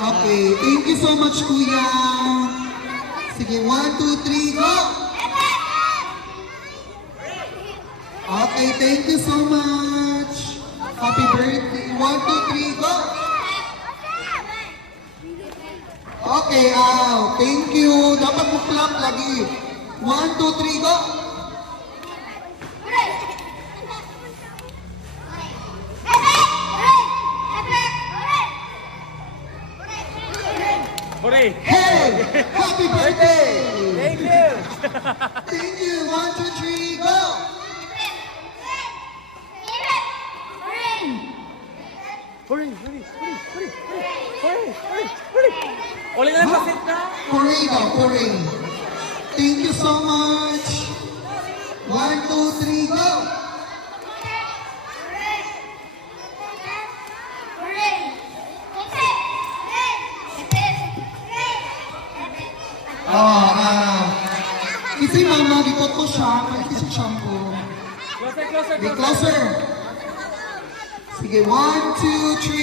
Okay, thank you so much, Kuya. Sige, 1, 2, 3, go! Okay, thank you so much. Happy birthday. 1, 2, 3, go! Okay, thank you. Dapat mo clap lagi. 1, 2, 3, go! Hooray! Hey! Happy birthday! Thank you! Thank you. 1, 2, 3, go! Hooray! Hooray! Hooray! Hooray! Hooray! Hooray! Hooray! Ulit na lang sa seat na! Hooray daw, hooray. Thank you so much. 1, 2, 3, go! Kasi mama, gikot ko siya. Pwede si shampoo. Closer, closer, Be closer. Sige, 1, 2, 3,